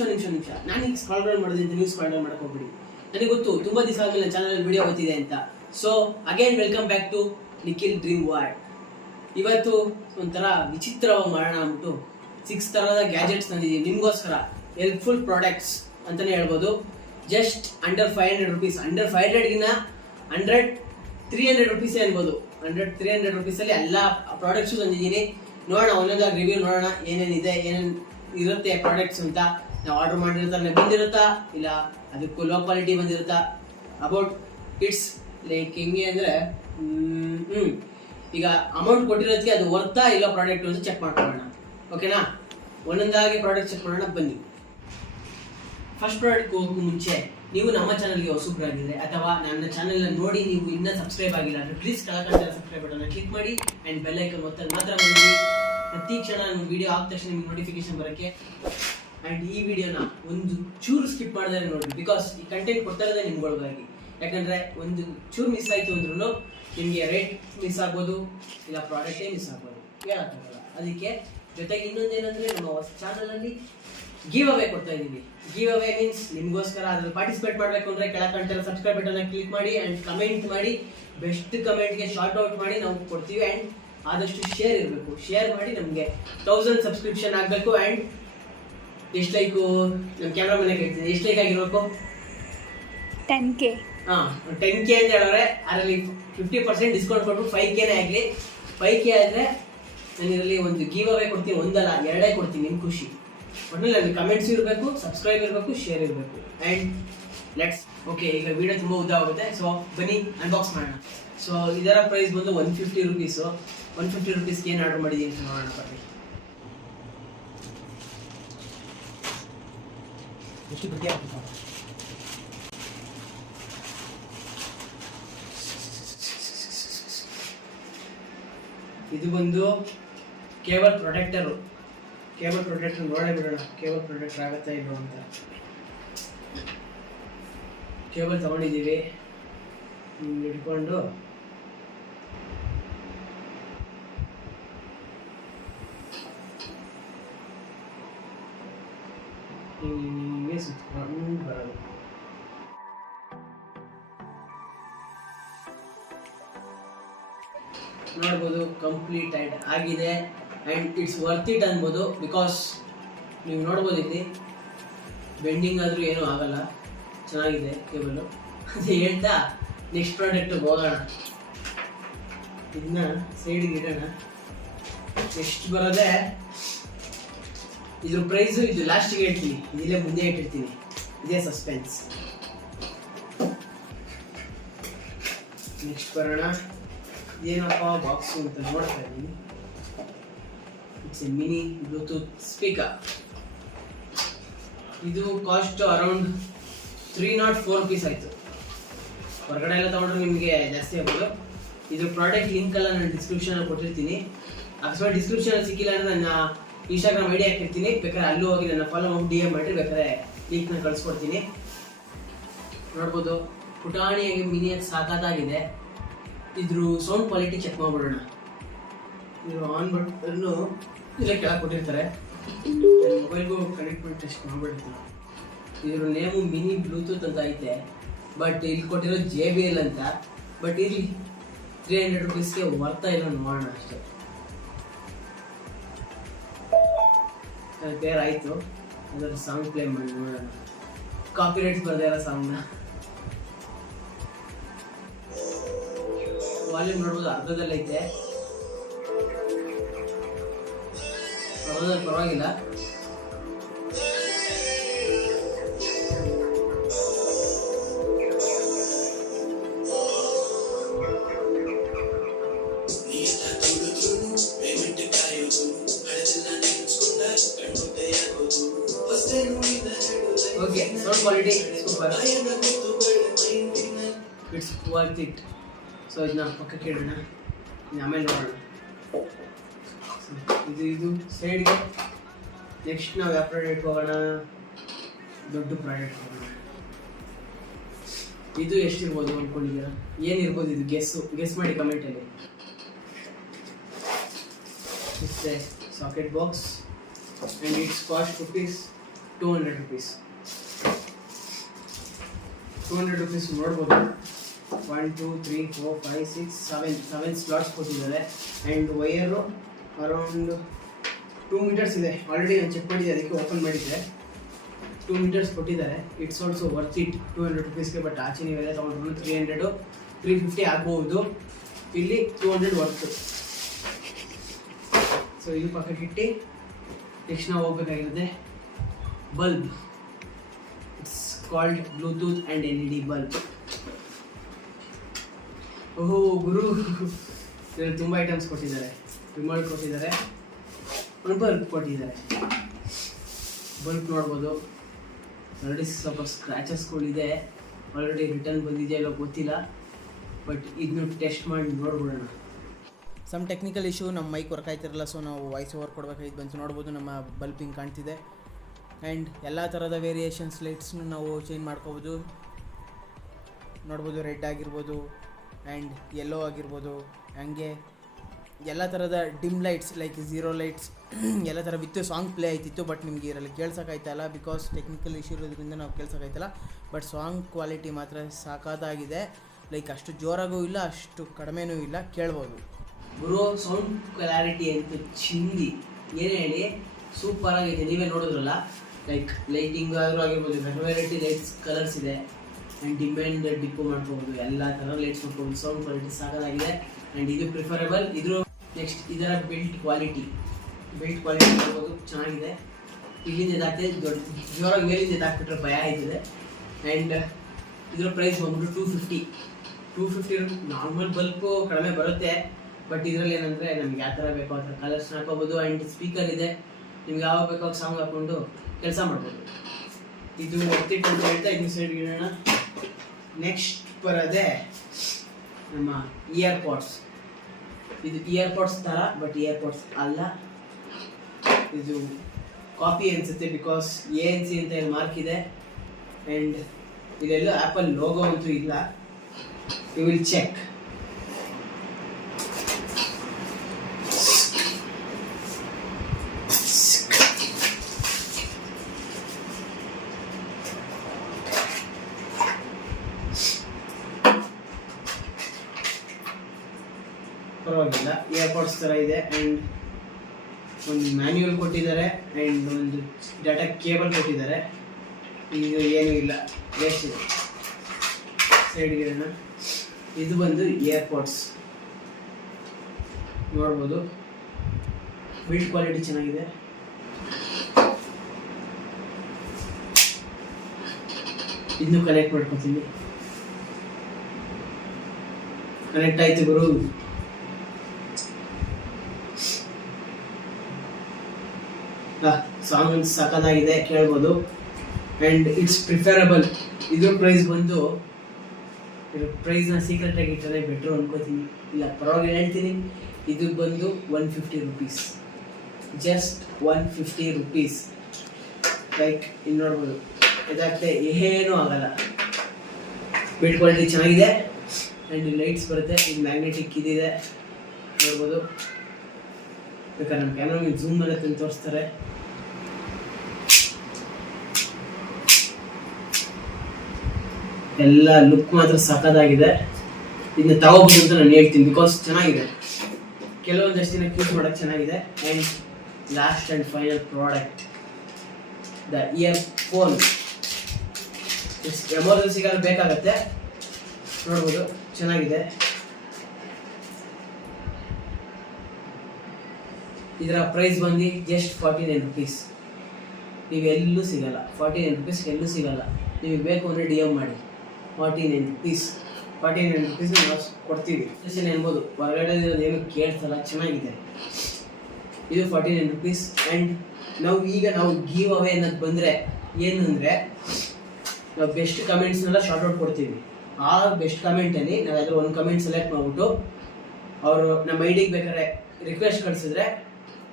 ನಿಮಿಷ ನಾನೀಗ scroll down ಮಾಡಿದೆ ಅಂತ ನೀವು ಸ್ಕ್ರಾಲ್ ಡೌನ್ ಮಾಡಕ್ಕೆ ಹೋಗ್ಬಿಡಿ. ನನಗೆ ಗೊತ್ತು ತುಂಬ ದಿವಸ ಆದಮೇಲೆ ಚಾನಲ್ ವಿಡಿಯೋ ಓದ್ತಿದೆ ಅಂತ. So again welcome back to Nikhil dream world. ಇವತ್ತು ಒಂಥರ ವಿಚಿತ್ರವಾಗಿ ಮಾಡೋಣ ಅಂದ್ಬಿಟ್ಟು 6 ಥರದ ಗ್ಯಾಜೆಟ್ಸ್ ತಂದಿದ್ದೀವಿ ನಿಮಗೋಸ್ಕರ. ಹೆಲ್ಪ್ಫುಲ್ ಪ್ರಾಡಕ್ಟ್ಸ್ ಅಂತಲೇ ಹೇಳ್ಬೋದು. Just under 500 rupees. ಅಂಡರ್ 500ಗಿನ 300 rupees ಅನ್ಬೋದು. 300 rupeesಲ್ಲಿ ಎಲ್ಲ ಪ್ರಾಡಕ್ಟ್ಸು ತಂದಿದ್ದೀನಿ. ನೋಡೋಣ ಒಂದೊಂದಾಗಿ ರಿವ್ಯೂ ನೋಡೋಣ, ಏನೇನಿದೆ, ಏನೇನು ಇರುತ್ತೆ ಪ್ರಾಡಕ್ಟ್ಸ್ ಅಂತ. ನಾವು ಆರ್ಡರ್ ಮಾಡಿರ್ತಾರೆ ಬಂದಿರುತ್ತಾ, ಇಲ್ಲ ಅದಕ್ಕೂ ಲೋ ಕ್ವಾಲಿಟಿ ಬಂದಿರುತ್ತಾ. ಅಬೌಟ್ ಇಟ್ಸ್ ಲೈಕ್ ಹೆಂಗೆ ಅಂದರೆ, ಈಗ ಅಮೌಂಟ್ ಕೊಟ್ಟಿರೋದಕ್ಕೆ ಅದು ವರ್ತಾ ಇಲ್ಲ ಪ್ರಾಡಕ್ಟ್ ಅಂತ ಚೆಕ್ ಮಾಡ್ಕೊಳ್ಳೋಣ. ಓಕೆನಾ? ಒಂದೊಂದಾಗಿ ಪ್ರಾಡಕ್ಟ್ ಚೆಕ್ ಮಾಡೋಣ ಬನ್ನಿ. ಫಸ್ಟ್ ಪ್ರಾಡಕ್ಟ್ ಹೋಗೋಕ್ಕೂ ಮುಂಚೆ ನೀವು ನಮ್ಮ ಚಾನಲ್ಗೆ ಹೊಸಬ್ರಾಗಿದ್ರೆ ಅಥವಾ ನನ್ನ ಚಾನಲ್ನ ನೋಡಿ ನೀವು ಇನ್ನೂ ಸಬ್ಸ್ಕ್ರೈಬ್ ಆಗಿಲ್ಲ ಅಂದರೆ ಪ್ಲೀಸ್ ಕೆಳಗಡೆ ಸಬ್ಸ್ಕ್ರೈಬ್ ಬಟನ್ನ ಕ್ಲಿಕ್ ಮಾಡಿ ಆ್ಯಂಡ್ ಬೆಲ್ ಐಕನ್ ಒತ್ತಲ್ಲಿ ಮಾತ್ರ ಬಂದು ಪ್ರತಿ ಕ್ಷಣ ನಾನು ವಿಡಿಯೋ ಆದ ತಕ್ಷಣ ನಿಮ್ಗೆ ನೋಟಿಫಿಕೇಶನ್ ಬರೋಕ್ಕೆ. ಆ್ಯಂಡ್ ಈ ವಿಡಿಯೋನ ಒಂದು ಚೂರು ಸ್ಕಿಪ್ ಮಾಡಿದ್ರೆ ನೋಡಿ, ಬಿಕಾಸ್ ಈ ಕಂಟೆಂಟ್ ಕೊಡ್ತಾ ಇರೋದೇ ನಿಮ್ಗಳಿಗಾಗಿ. ಯಾಕಂದರೆ ಒಂದು ಚೂರು ಮಿಸ್ ಆಯಿತು ಅಂದ್ರೂ ನಿಮಗೆ ರೇಟ್ ಮಿಸ್ ಆಗ್ಬೋದು, ಇಲ್ಲ ಪ್ರಾಡಕ್ಟೇ ಮಿಸ್ ಆಗ್ಬೋದು, ಹೇಳೋಕ್ಕಾಗಲ್ಲ. ಅದಕ್ಕೆ ಜೊತೆಗೆ ಇನ್ನೊಂದೇನೆಂದರೆ ನಮ್ಮ ಹೊಸ ಚಾನಲಲ್ಲಿ ಗಿವ್ ಅವೇ ಕೊಡ್ತಾ ಇದ್ದೀವಿ. ಗಿವ್ ಅವೇ ಮೀನ್ಸ್ ನಿಮಗೋಸ್ಕರ ಅದ್ರಲ್ಲಿ ಪಾರ್ಟಿಸಿಪೇಟ್ ಮಾಡಬೇಕು ಅಂದರೆ ಕೆಳಗಡೆ ಸಬ್ಸ್ಕ್ರೈಬ್ ಬಟನ್ನ ಕ್ಲಿಕ್ ಮಾಡಿ ಆ್ಯಂಡ್ ಕಮೆಂಟ್ ಮಾಡಿ. ಬೆಸ್ಟ್ ಕಮೆಂಟ್ಗೆ ಶಾರ್ಟ್ ಔಟ್ ಮಾಡಿ ನಾವು ಕೊಡ್ತೀವಿ. ಆ್ಯಂಡ್ ಆದಷ್ಟು ಶೇರ್ ಇರಬೇಕು. ಶೇರ್ ಮಾಡಿ ನಮಗೆ 1000 ಸಬ್ಸ್ಕ್ರಿಪ್ಷನ್ ಆಗಬೇಕು. ಆ್ಯಂಡ್ ಎಷ್ಟು ಲೈಕು ನಮ್ಮ ಕ್ಯಾಮ್ರಾ ಮನೆಗೆ ಹೇಳ್ತೀನಿ, ಎಷ್ಟು ಲೈಕ್ ಆಗಿರ್ಬೇಕು? 10K. 10K ಅಂತ ಹೇಳಿದ್ರೆ ಅದರಲ್ಲಿ 50% ಡಿಸ್ಕೌಂಟ್ ಕೊಟ್ಟು 5Kನೇ ಆಗಲಿ. 5K ಆದರೆ ನಾನು ಇದರಲ್ಲಿ ಒಂದು ಗಿವ್ ಅವೇ ಕೊಡ್ತೀನಿ, ಒಂದಲ್ಲ 2 ಕೊಡ್ತೀನಿ. ನಿಮ್ಮ ಖುಷಿ ಒಟ್ಟಿನಲ್ಲಿ ನನಗೆ ಕಮೆಂಟ್ಸ್ ಇರಬೇಕು, ಸಬ್ಸ್ಕ್ರೈಬ್ ಇರಬೇಕು, ಶೇರ್ ಇರಬೇಕು. ಆ್ಯಂಡ್ ಲೆಟ್ಸ್ ಓಕೆ, ಈಗ ವಿಡಿಯೋ ತುಂಬ ಉದ್ದ ಆಗುತ್ತೆ. ಸೊ ಬನ್ನಿ ಅನ್ಬಾಕ್ಸ್ ಮಾಡೋಣ. ಸೊ ಇದರ ಪ್ರೈಸ್ ಬಂದು 150 rupees. 150 rupeesಗೆ ಏನು ಆರ್ಡರ್ ಮಾಡಿದ್ದೀನಿ ಅಂತ ನೋಡೋಣ ಬನ್ನಿ. ಎಷ್ಟು ಬಗ್ಗೆ ಇದು ಬಂದು ಕೇಬಲ್ ಪ್ರೊಟೆಕ್ಟರ್ ನೋಡೇ ಬಿಡೋಣ. ಕೇಬಲ್ ಪ್ರೊಟೆಕ್ಟರ್ ಆಗುತ್ತಾ ಇಲ್ವ ಅಂತ. ಕೇಬಲ್ ತಗೊಂಡಿದ್ದೀವಿ, ಹಿಡ್ಕೊಂಡು ಹಿಂಗೆ ಸುತ್ಕೊಂಡು ಬರೋದು. ನೋಡ್ಬೋದು ಕಂಪ್ಲೀಟ್ ಆಗಿದೆ. ಆ್ಯಂಡ್ ಇಟ್ಸ್ ವರ್ತ್ ಇಟ್ ಅನ್ಬೋದು. ಬಿಕಾಸ್ ನೀವು ನೋಡ್ಬೋದು ಇಲ್ಲಿ ಬೆಂಡಿಂಗ್ ಆದರೂ ಏನೂ ಆಗಲ್ಲ, ಚೆನ್ನಾಗಿದೆ ಕೇಬಲು. ಅದು ಹೇಳ್ತಾ ನೆಕ್ಸ್ಟ್ ಪ್ರಾಡಕ್ಟಿಗೆ ಹೋಗೋಣ. ಇದನ್ನ ಸೈಡಿಗೆ ಇಡೋಣ. ನೆಕ್ಸ್ಟ್ ಬರೋದೇ ಇದ್ರ ಪ್ರೈಸು. ಇದು ಲಾಸ್ಟಿಗೆ ಹೇಳ್ತೀನಿ, ಇದಿಲ್ಲೇ ಮುಂದೆ ಇಟ್ಟಿರ್ತೀನಿ. ಇದೇ ಸಸ್ಪೆನ್ಸ್. ನೆಕ್ಸ್ಟ್ ಬರೋಣ. ಏನಪ್ಪ ಬಾಕ್ಸು ಅಂತ ನೋಡ್ತಾ ಇದ್ದೀನಿ. It's A mini Bluetooth speaker. ಇದು ಕಾಸ್ಟ್ ಅರೌಂಡ್ 304 rupees ಆಯಿತು. ಹೊರಗಡೆ ಎಲ್ಲ ತೊಗೊಂಡ್ರೆ ನಿಮಗೆ ಜಾಸ್ತಿ ಆಗ್ಬೋದು. ಇದ್ರ ಪ್ರಾಡಕ್ಟ್ ಲಿಂಕೆಲ್ಲ ನಾನು ಡಿಸ್ಕ್ರಿಪ್ಷನಲ್ಲಿ ಕೊಟ್ಟಿರ್ತೀನಿ. ಅಕಸ್ಮಾತ್ ಡಿಸ್ಕ್ರಿಪ್ಷನಲ್ಲಿ ಸಿಕ್ಕಿಲ್ಲ ಅಂದರೆ ನನ್ನ ಇನ್ಸ್ಟಾಗ್ರಾಮ್ ಐಡಿ ಹಾಕಿರ್ತೀನಿ. ಬೇಕಾದ್ರೆ ಅಲ್ಲೂ ಹೋಗಿ ನನ್ನ ಫಾಲೋ ಮಾಡಿ DM ಮಾಡಿರಿ, ಬೇಕಾದ್ರೆ ಲಿಂಕ್ನ ಕಳಿಸ್ಕೊಡ್ತೀನಿ. ನೋಡ್ಬೋದು ಪುಟಾಣಿಯಾಗಿ ಮಿನಿಯಾಗಿ ಸಾಕಾಗಿದೆ. ಇದ್ರ ಸೌಂಡ್ ಕ್ವಾಲಿಟಿ ಚೆಕ್ ಮಾಡಿಬಿಡೋಣ. ಇದು ಆನ್ ಬಟನ್ನು ಇಲ್ಲೇ ಕೆಳಗೆ ಕೊಟ್ಟಿರ್ತಾರೆ. ಮೊಬೈಲ್ಗೂ ಕನೆಕ್ಟ್ ಮಾಡಿ ಟೆಸ್ಟ್ ಮಾಡಿಬಿಡ್ತೀನಿ. ಇದ್ರ ನೇಮು ಮಿನಿ ಬ್ಲೂಟೂತ್ ಅಂತ ಐತೆ, ಬಟ್ ಇಲ್ಲಿ ಕೊಟ್ಟಿರೋ JBL ಅಂತ. ಬಟ್ ಇಲ್ಲಿ 300 rupeesಗೆ ವರ್ತಾ ಇಲ್ಲ, ನೋಡೋಣ ಅಷ್ಟೇ. ಪೇರ್ ಆಯಿತು. ಅದರ ಸಾಂಗ್ ಪ್ಲೇ ಮಾಡಿ ನೋಡೋಣ. ಕಾಪಿರೈಟ್ಸ್ ಬರದೇ ಇರೋ ಸಾಂಗ್ನ. ವಾಲ್ಯೂಮ್ ನೋಡ್ಬೋದು ಅರ್ಧದಲ್ಲೈತೆ, ಅರ್ಧದಲ್ಲಿ ಪರವಾಗಿಲ್ಲ. Okay, sound quality super. It's worth it. So ಇದನ್ನ ಪಕ್ಕಕ್ಕೆ ಇಡೋಣ, ಆಮೇಲೆ ನೋಡೋಣ. ಇದು ಸೈಡ್ಗೆ. ನೆಕ್ಸ್ಟ್ ನಾವು ಯಾವ ಪ್ರಾಡಕ್ಟ್ ಹೋಗೋಣ? ದೊಡ್ಡ ಪ್ರಾಡಕ್ಟ್ ಹೋಗೋಣ. ಇದು ಎಷ್ಟಿರ್ಬೋದು ಅಂದ್ಕೊಂಡಿದ್ದೀರಾ? ಏನಿರ್ಬೋದು ಇದು? ಗೆಸ್ ಮಾಡಿ ಕಮೆಂಟಲ್ಲಿ. It's a socket box and it's cost rupees 200 rupees. 200 rupees ನೋಡ್ಬೋದು. 1 2 3 4 5 6 7 ಸ್ಲಾಟ್ಸ್ ಕೊಟ್ಟಿದ್ದಾರೆ. ಆ್ಯಂಡ್ ವೈರು ಅರೌಂಡ್ 2 meters ಇದೆ. ಆಲ್ರೆಡಿ ನಾನು ಚೆಕ್ ಮಾಡಿದ್ದೆ, ಅದಕ್ಕೆ ಓಪನ್ ಮಾಡಿದ್ದೆ. 2 meters ಕೊಟ್ಟಿದ್ದಾರೆ. ಇಟ್ಸ್ ಆಲ್ಸೋ ವರ್ತ್ ಇಟ್ 200 rupeesಗೆ. ಬಟ್ ಆಚೆ ನೀವೆಲ್ಲ ತೊಗೊಂಡ್ರು 300 350 ಆಗ್ಬೋದು. ಇಲ್ಲಿ 200 ವರ್ತು. ಸೊ ಇದು ಪಕ್ಕಕ್ಕೆ ಇಟ್ಟು ನೆಕ್ಸ್ಟ್ ನಾವು ಹೋಗ್ಬೇಕಾಗಿರುತ್ತೆ bulb. It's called Bluetooth and LED bulb. ಓಹೋ ಗುರು, ಇದರಲ್ಲಿ ತುಂಬ ಐಟಮ್ಸ್ ಕೊಟ್ಟಿದ್ದಾರೆ. ರಿಮೋಟ್ ಕೊಟ್ಟಿದ್ದಾರೆ, ಒಂದು ಬಲ್ಬ್ ಕೊಟ್ಟಿದ್ದಾರೆ. ಬಲ್ಬ್ ನೋಡ್ಬೋದು. ಆಲ್ರೆಡಿ ಸ್ವಲ್ಪ ಸ್ಕ್ರ್ಯಾಚಸ್ಗಳಿದೆ. ಆಲ್ರೆಡಿ ರಿಟರ್ನ್ ಬಂದಿದೆಯಾ ಇಲ್ಲ ಗೊತ್ತಿಲ್ಲ, ಬಟ್ ಇದನ್ನು ಟೆಸ್ಟ್ ಮಾಡಿ ನೋಡ್ಬಿಡೋಣ. ಸಮ್ ಟೆಕ್ನಿಕಲ್ ಇಶ್ಯೂ, ನಮ್ಮ ಮೈಕ್ ವರ್ಕ್ ಆಯ್ತಿರಲ್ಲ, ಸೊ ನಾವು ವಾಯ್ಸ್ ಓವರ್ ಕೊಡಬೇಕಾಗಿದ್ದು ಬಂತು. ನೋಡ್ಬೋದು ನಮ್ಮ ಬಲ್ಬ್ ಹಿಂಗೆ ಕಾಣ್ತಿದೆ. ಆ್ಯಂಡ್ ಎಲ್ಲ ಥರದ ವೇರಿಯೇಷನ್ಸ್ ಲೈಟ್ಸ್ನು ನಾವು ಚೇಂಜ್ ಮಾಡ್ಕೋಬೋದು. ನೋಡ್ಬೋದು, ರೆಡ್ ಆಗಿರ್ಬೋದು ಆ್ಯಂಡ್ ಯೆಲ್ಲೋ ಆಗಿರ್ಬೋದು. ಹಂಗೆ ಎಲ್ಲ ಥರದ dim lights like zero lights ಎಲ್ಲ ಥರ ವಿತ್ ಸಾಂಗ್ ಪ್ಲೇ ಆಯ್ತಿತ್ತು. ಬಟ್ ನಿಮಗೆ ಇದರಲ್ಲಿ ಕೇಳ್ಸೋಕ್ಕಾಯ್ತಲ್ಲ, ಬಿಕಾಸ್ ಟೆಕ್ನಿಕಲ್ ಇಶ್ಯೂ ಇರೋದ್ರಿಂದ ನಾವು ಕೇಳ್ಸೋಕ್ಕಾಯ್ತಲ್ಲ. ಬಟ್ ಸಾಂಗ್ ಕ್ವಾಲಿಟಿ ಮಾತ್ರ ಸಾಕಾದಾಗಿದೆ. ಲೈಕ್ ಅಷ್ಟು ಜೋರಾಗೂ ಇಲ್ಲ, ಅಷ್ಟು ಕಡಿಮೆನೂ ಇಲ್ಲ, ಕೇಳ್ಬೋದು. ಗುರು ಸೌಂಡ್ ಕ್ಲಾರಿಟಿ ಅಂತೂ ಚಿಂದಿ, ಏನು ಹೇಳಿ, ಸೂಪರ್ ಆಗಿದೆ. ನೀವೇ ನೋಡಿದ್ರಲ್ಲ, ಲೈಕ್ ಲೈಟಿಂಗ್ ಆದರೂ ಆಗಿರ್ಬೋದು, ವೆರೈಟಿ ಲೈಟ್ಸ್ ಕಲರ್ಸ್ ಇದೆ. ಆ್ಯಂಡ್ ಡಿಮ್ಯಾಂಡ್ ಡಿಪ್ಪು ಮಾಡ್ಕೋಬೋದು, ಎಲ್ಲ ಥರ ಲೈಟ್ಸ್ ಮಾಡ್ಕೋಬೋದು. ಸೌಂಡ್ ಕ್ವಾಲಿಟಿ ಸಾಕಾಗಿದೆ. ಆ್ಯಂಡ್ ಇದು ಪ್ರಿಫರಬಲ್. ಇದ್ರ ನೆಕ್ಸ್ಟ್ ಇದರ ಬಿಲ್ಟ್ ಕ್ವಾಲಿಟಿ ನೋಡ್ಬೋದು, ಚೆನ್ನಾಗಿದೆ. ಇಲ್ಲಿಂದ ಎದಾಗ್ತದೆ, ದೊಡ್ಡ ಜೋರಾಗಿ ಮೇಲಿಂದ ಎದಾಕ್ಬಿಟ್ರೆ ಭಯ ಆಯ್ತದೆ. ಆ್ಯಂಡ್ ಇದರ ಪ್ರೈಸ್ ಬಂದ್ಬಿಟ್ಟು 250 ನಾರ್ಮಲ್ ಬಲ್ಪು ಕಡಿಮೆ ಬರುತ್ತೆ. ಬಟ್ ಇದರಲ್ಲಿ ಏನಂದರೆ ನಮ್ಗೆ ಯಾವ ಥರ ಬೇಕೋ ಆ ಥರ ಕಲರ್ಸ್ ಹಾಕೋಬೋದು. ಆ್ಯಂಡ್ ಸ್ಪೀಕರ್ ಇದೆ, ನಿಮ್ಗೆ ಯಾವಾಗ ಬೇಕೋ ಸಾಂಗ್ ಹಾಕ್ಕೊಂಡು ಕೆಲಸ ಮಾಡ್ಬೋದು. ಇದು ಒತ್ತಿಟ್ಟು ಅಂತ ಹೇಳ್ತಾ ಇನ್ನು ಸೈಡ್ ಇಡೋಣ. ನೆಕ್ಸ್ಟ್ ಬರೋದೇ ನಮ್ಮ ಇಯರ್ಪಾಡ್ಸ್. ಇದು ಇಯರ್ಪಾಡ್ಸ್ ಥರ, ಬಟ್ ಇಯರ್ಪಾಡ್ಸ್ ಅಲ್ಲ. ಇದು ಕಾಪಿ ಅನಿಸುತ್ತೆ, ಬಿಕಾಸ್ ANC ಅಂತ ಇಲ್ಲಿ ಮಾರ್ಕ್ ಇದೆ. ಆ್ಯಂಡ್ ಇದೆಲ್ಲ ಆ್ಯಪಲ್ ಲೋಗೋ ಅಂತೂ ಇಲ್ಲ. You will check. ಪರವಾಗಿಲ್ಲ, ಇಯರ್ಪಾಡ್ಸ್ ಥರ ಇದೆ. ಆ್ಯಂಡ್ ಒಂದು ಮ್ಯಾನ್ಯುವಲ್ ಕೊಟ್ಟಿದ್ದಾರೆ. ಆ್ಯಂಡ್ ಒಂದು ಡಾಟಾ ಕೇಬಲ್ ಕೊಟ್ಟಿದ್ದಾರೆ. ಇದು ಏನೂ ಇಲ್ಲ, ವೇಸ್ಟ್ ಇದೆ. ಸೈಡ್ಗೆ ಇರೋಣ. ಇದು ಬಂದು ಇಯರ್ಪಾಡ್ಸ್ ನೋಡ್ಬೋದು. ಬಿಲ್ಡ್ ಕ್ವಾಲಿಟಿ ಚೆನ್ನಾಗಿದೆ. ಇದನ್ನು ಕನೆಕ್ಟ್ ಮಾಡ್ಕೊತೀನಿ. ಕನೆಕ್ಟ್ ಆಯ್ತು ಗುರು. ಸಾಂಗ್ ಸಾಕಾಗಿದೆ, ಕೇಳ್ಬೋದು. And it's preferable. ಇದ್ರ ಪ್ರೈಸ್ ಬಂದು, ಇದ್ರ ಪ್ರೈಸ್ನ ಸೀಕ್ರೆಟಾಗಿ ಇಟ್ಟರೆ ಬೆಟ್ರು ಅನ್ಕೋತೀನಿ. ಇಲ್ಲ ಪರವಾಗಿಲ್ಲ ಹೇಳ್ತೀನಿ. ಇದು ಬಂದು 150 rupees, ಜಸ್ಟ್ 150 rupees. ಲೈಕ್ ಇಲ್ಲಿ ನೋಡ್ಬೋದು, ಇದಾಗ್ತದೆ, ಏನೂ ಆಗಲ್ಲ. ಬಿಲ್ಡ್ ಕ್ವಾಲಿಟಿ ಚೆನ್ನಾಗಿದೆ. ಆ್ಯಂಡ್ ಲೈಟ್ಸ್ ಬರುತ್ತೆ. ಇದು ಮ್ಯಾಗ್ನೆಟಿಕ್ ಇದಿದೆ, ನೋಡ್ಬೋದು. ಬೇಕಾದ್ರೆ ನಮ್ಮ ಕ್ಯಾಮ್ರಾಗೆ ಝೂಮ್ ಮೇಲೆ ತಂದು ತೋರಿಸ್ತಾರೆ. ಎಲ್ಲ ಲುಕ್ ಮಾತ್ರ ಸಖತ್ತಾಗಿದೆ. ಇದನ್ನ ತಗೋಬೋದು ಅಂತ ನಾನು ಹೇಳ್ತೀನಿ, ಬಿಕಾಸ್ ಚೆನ್ನಾಗಿದೆ. ಕೆಲವೊಂದಷ್ಟು ದಿನಕ್ಕೆ ಯೂಸ್ ಮಾಡೋಕ್ಕೆ ಚೆನ್ನಾಗಿದೆ. And last and final product, the earphone. ಎಮರ್ಜೆನ್ಸಿಗಾದ್ರೂ ಬೇಕಾಗತ್ತೆ, ನೋಡ್ಬೋದು, ಚೆನ್ನಾಗಿದೆ. ಇದರ ಪ್ರೈಸ್ ಬಂದು ಜಸ್ಟ್ 49 rupees. ನೀವು ಎಲ್ಲೂ ಸಿಗಲ್ಲ, 49 rupees ಎಲ್ಲೂ ಸಿಗಲ್ಲ. ನೀವು ಬೇಕು ಅಂದರೆ DM ಮಾಡಿ. 49 rupees ನಾವು ಕೊಡ್ತೀವಿ. ಅನ್ಬೋದು, ಹೊರಗಡೆ ಇರೋದು ಏನು ಕೇಳ್ತಲ್ಲ, ಚೆನ್ನಾಗಿದೆ. ಇದು 49 rupees. ಆ್ಯಂಡ್ ನಾವು ಗಿವ್ ಅವೇ ಅನ್ನೋದು ಬಂದರೆ ಏನು ಅಂದರೆ, ನಾವು ಬೆಸ್ಟ್ ಕಮೆಂಟ್ಸ್ನೆಲ್ಲ ಶಾರ್ಟ್ ಔಟ್ ಕೊಡ್ತೀವಿ. ಆ ಬೆಸ್ಟ್ ಕಮೆಂಟಲ್ಲಿ ನಾವು ಅದ್ರ ಒಂದು ಕಮೆಂಟ್ ಸೆಲೆಕ್ಟ್ ಮಾಡಿಬಿಟ್ಟು ಅವರು ನಮ್ಮ ಐಡಿಗೆ ಬೇಕಾದ್ರೆ ರಿಕ್ವೆಸ್ಟ್ ಕಳಿಸಿದ್ರೆ,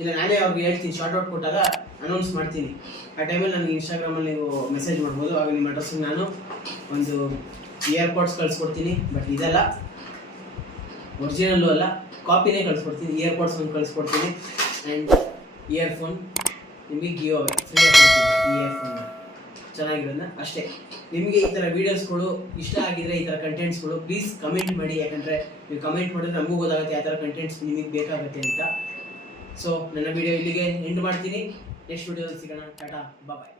ಇಲ್ಲ ನಾನೇ ಅವ್ರಿಗೆ ಹೇಳ್ತೀನಿ, ಶಾರ್ಟ್ ಔಟ್ ಕೊಟ್ಟಾಗ ಅನೌನ್ಸ್ ಮಾಡ್ತೀನಿ. ಆ ಟೈಮಲ್ಲಿ ನನಗೆ ಇನ್ಸ್ಟಾಗ್ರಾಮಲ್ಲಿ ನೀವು ಮೆಸೇಜ್ ಮಾಡ್ಬೋದು. ಆಗ ನಿಮ್ಮ ಅಡ್ರೆಸ್ಸಿಗೆ ನಾನು ಒಂದು ಇಯರ್ಪಾಡ್ಸ್ ಕಳಿಸ್ಕೊಡ್ತೀನಿ. ಬಟ್ ಇದೆಲ್ಲ ಒರಿಜಿನಲ್ಲು ಅಲ್ಲ, ಕಾಪಿನೇ ಕಳಿಸ್ಕೊಡ್ತೀನಿ. ಇಯರ್ಪಾಡ್ಸ್ ಒಂದು ಕಳಿಸ್ಕೊಡ್ತೀನಿ. ಆ್ಯಂಡ್ ಇಯರ್ಫೋನ್ ನಿಮಗೆ ಗಿವ್ ಅವೇ ಫ್ರೀಯಾಗಿ ಕೊಡ್ತೀನಿ ಈ ಇಯರ್ಫೋನ್ನ ಚೆನ್ನಾಗಿರೋದನ್ನ ಅಷ್ಟೇ. ನಿಮಗೆ ಈ ಥರ ವೀಡಿಯೋಸ್ಗಳು ಇಷ್ಟ ಆಗಿದ್ರೆ ಈ ಥರ ಕಂಟೆಂಟ್ಸ್ಗಳು ಪ್ಲೀಸ್ ಕಮೆಂಟ್ ಮಾಡಿ, ಯಾಕಂದರೆ ನೀವು ಕಮೆಂಟ್ ಮಾಡಿದ್ರೆ ನಮಗೂ ಗೊತ್ತಾಗುತ್ತೆ ಯಾವ ಥರ ಕಂಟೆಂಟ್ಸ್ ನಿಮಗೆ ಬೇಕಾಗುತ್ತೆ ಅಂತ. ಸೊ ನನ್ನ ವಿಡಿಯೋ ಇಲ್ಲಿಗೆ ಎಂಡ್ ಮಾಡ್ತೀನಿ. ನೆಕ್ಸ್ಟ್ ವಿಡಿಯೋದಲ್ಲಿ ಸಿಗೋಣ. ಟಾಟಾ ಬಾಯ್.